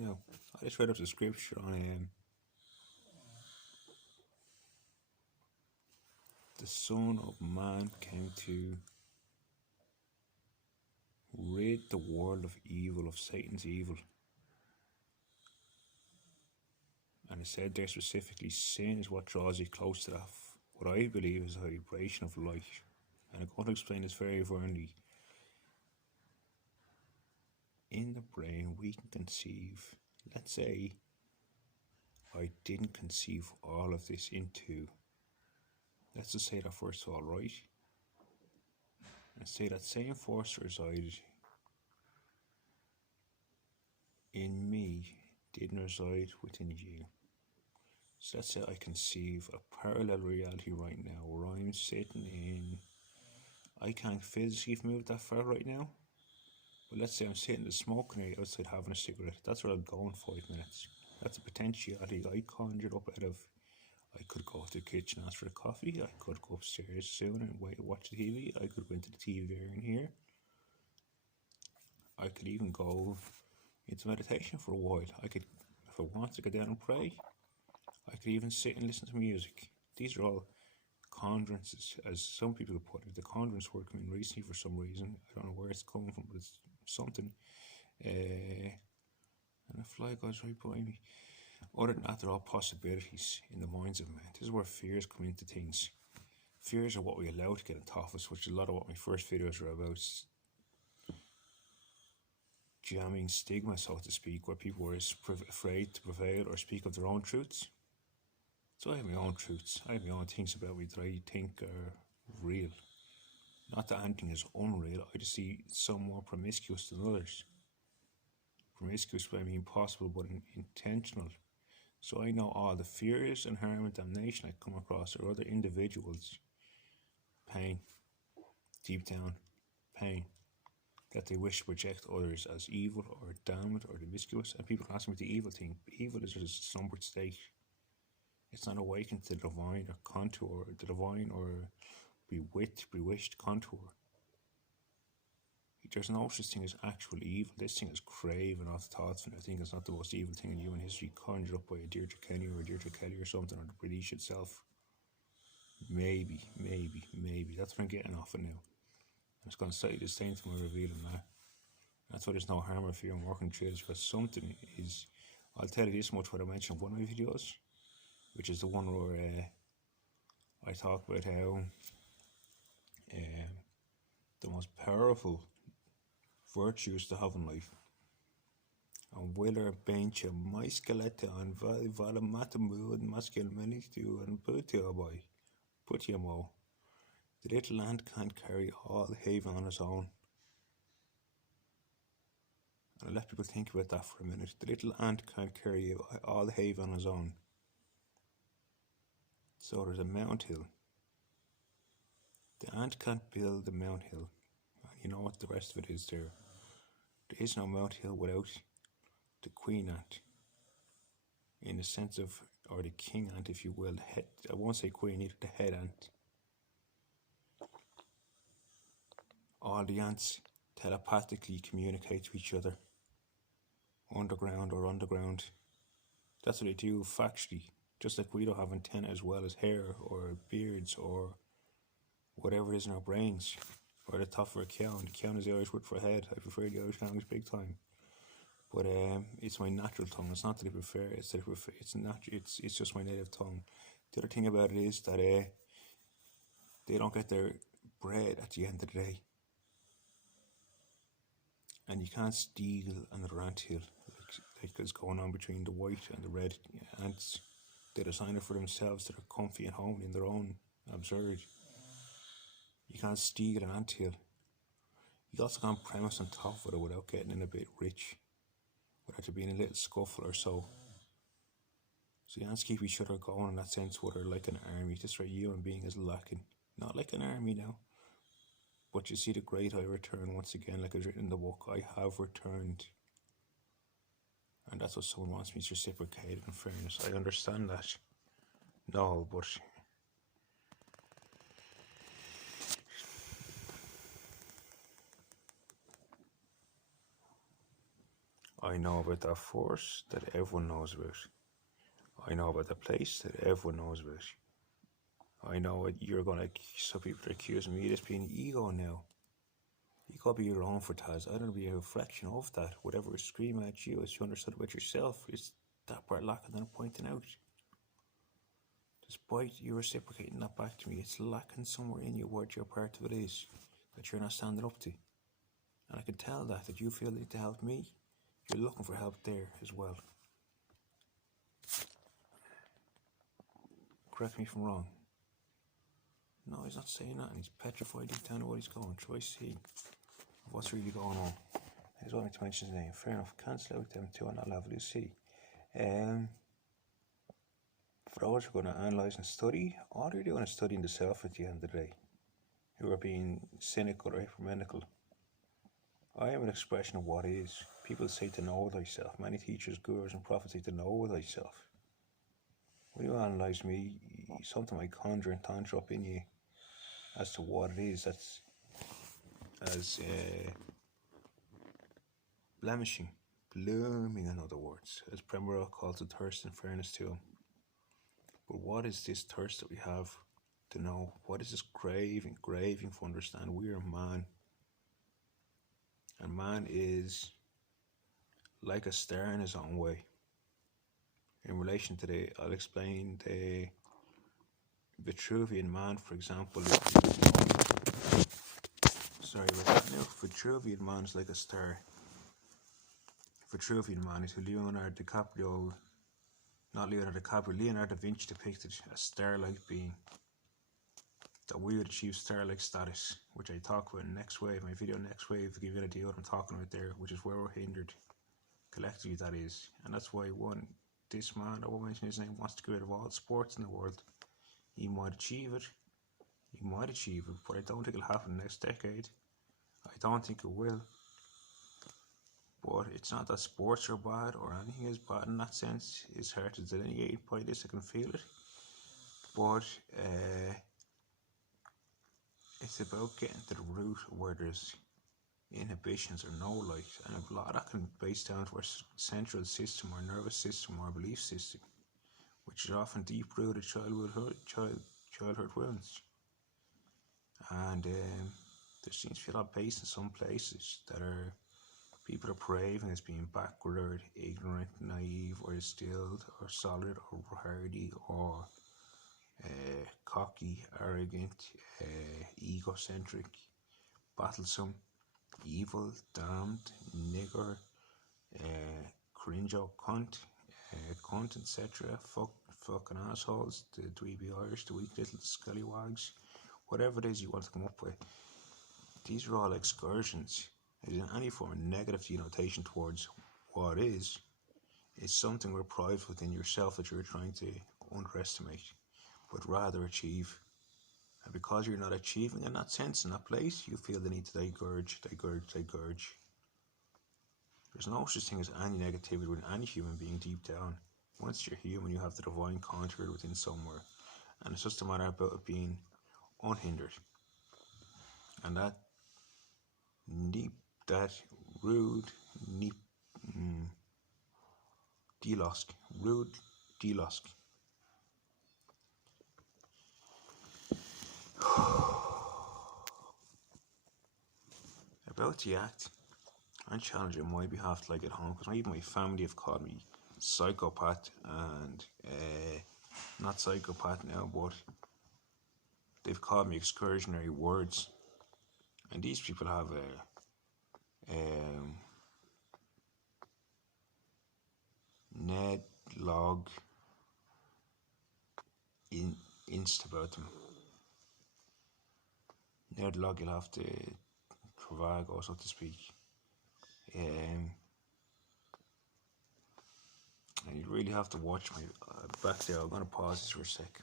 Now, I just read up the scripture on the Son of Man came to rid the world of evil, of Satan's evil. And it said there specifically, sin is what draws you close to that, what I believe is a vibration of light. And I'm going to explain this very firmly. In the brain, we can conceive, let's say I didn't conceive all of this into, let's just say that first of all, right? And say that same force resided in me, didn't reside within you. So let's say I conceive a parallel reality right now where I'm sitting in, I can't physically move that far right now, but let's say I'm sitting in the smoking area outside having a cigarette. That's where I'll go in 5 minutes. That's a potentiality I conjured up out of. I could go to the kitchen, ask for a coffee. I could go upstairs soon and watch the TV. I could go into the TV in here. I could even go into meditation for a while. I could, if I want to go down and pray, I could even sit and listen to music. These are all conjurances, as some people put it. The conjurance word coming recently for some reason. I don't know where it's coming from, but it's something. And a fly goes right by me. Other than that, they're all possibilities in the minds of men. This is where fears come into things. Fears are what we allow to get on top of us, which is a lot of what my first videos are about. Jamming stigma, so to speak, where people were afraid to prevail or speak of their own truths. So I have my own truths. I have my own things about me that I think are real. Not that anything is unreal. I just see some more promiscuous than others. Promiscuous by I mean possible, but intentional. So I know all the fears and harm and damnation I come across are other individuals' pain, deep down pain, that they wish to project others as evil or damned or promiscuous. And people ask me the evil thing. Evil is just a slumbered state. It's not awakened to the divine or contour, the divine or bewitched contour. There's no such thing as actual evil. This thing is craving off thoughts, and I think it's not the most evil thing in human history conjured up by a Deirdre Kenny or a Deirdre Kelly or something, or the British itself. Maybe. That's what I'm getting off it now. I'm just going to say the same thing we're revealing now. That's why there's no harm or fear in working through this, because something is, I'll tell you this much what I mentioned in one of my videos, which is the one where I talk about how the most powerful virtues to have in life. And Willer bench my skeleton and vala matamu and muscle menistu and boy. Put your mo. The little ant can't carry all haven on its own. And I let people think about that for a minute. The little ant can't carry all the haven on his own. So there's a mount hill. The ant can't build the mount hill. And you know what the rest of it is there. There is no mount hill without the queen ant. In the sense of, or the king ant if you will, the head, I won't say queen, either the head ant. All the ants telepathically communicate to each other. Underground or underground. That's what they do factually. Just like we don't have antennae as well as hair or beards or whatever it is in our brains. Or the top of a cow. The cow is the Irish word for head. I prefer the Irish language big time. But it's my natural tongue. It's not that I prefer. It's that I prefer. It's just my native tongue. The other thing about it is that they don't get their bread at the end of the day, and you can't steal another anthill like is going on between the white and the red ants. They design it for themselves. That are comfy and homely in their own absurd. You can't steal an anthill. You also can't premise on top of it without getting in a bit rich. Without there being a little scuffle or so. So the ants keep each other going in that sense where they're like an army. This right human being is lacking. Not like an army now. But you see the great I return once again, like it's written in the book. I have returned. And that's what someone wants me to reciprocate in fairness. I understand that. No, but I know about that force that everyone knows about. I know about the place that everyone knows about. I know what you're gonna. Some people are accusing me of this being ego now. You gotta be your own for Taz. I don't be a reflection of that. Whatever is screaming at you as you understood about yourself is that part lacking that I'm pointing out. Despite you reciprocating that back to me, it's lacking somewhere in you what your part of it is that you're not standing up to. And I can tell that you feel the need to help me. You're looking for help there as well. Correct me if I'm wrong. No, he's not saying that, and he's petrified deep down to what he's going. Try to see what's really going on. I just wanted to mention his name. Fair enough. Cancel out them two on that level, you see. For those who are going to analyse and study, all they're doing is studying the self at the end of the day. Who are being cynical or hypermenical. I am an expression of what is. People say to know thyself. Many teachers, gurus, and prophets say to know thyself. When you analyse me, something might conjure and conjure up in you as to what it is that's as blemishing, blooming, in other words, as Premorel calls it, thirst and fairness to him. But what is this thirst that we have to know? What is this craving for understand? We are man. And man is like a star in his own way. In relation to I'll explain the Vitruvian man, for example. Sorry about that now. Vitruvian man is like a star. Vitruvian man is who Leonardo da Vinci depicted a star-like being. That we would achieve star-like status, which I talk about in Next Wave, my video Next Wave, to give you an idea what I'm talking about there, which is where we're hindered. Collectively, that is. And that's why this man, I won't mention his name, wants to get rid of all sports in the world. He might achieve it, but I don't think it'll happen next decade. I don't think it will. But it's not that sports are bad or anything is bad in that sense. It's hard to delineate by this, I can feel it. But it's about getting to the root where there's inhibitions or no light, and a lot of that can be based down to our central system, our nervous system, our belief system, which is often deep-rooted childhood wounds. And there seems to be a lot based in some places that are people are perceiving as being backward, ignorant, naive, or distilled, or solid, or hardy, or cocky, arrogant, egocentric, battlesome, evil, damned, nigger, cringe-o cunt, etc. Fucking assholes, the dweeby Irish, the weak little scallywags, whatever it is you want to come up with. These are all excursions. It is in any form of negative denotation towards what is something reprived within yourself that you're trying to underestimate, but rather achieve. And because you're not achieving in that sense, in that place, you feel the need to digurge. There's no such thing as any negativity with any human being deep down. Once you're human, you have the divine conjured within somewhere. And it's just a matter about it being unhindered. And that rude delosk. About the act, I'm challenging on my behalf to like at home, because even my family have called me psychopath and not psychopath now, but they've called me excursionary words. And these people have Ned Log inst about them. Ned Log, you'll have to Travago, so to speak. And you really have to watch my back there. I'm going to pause this for a sec.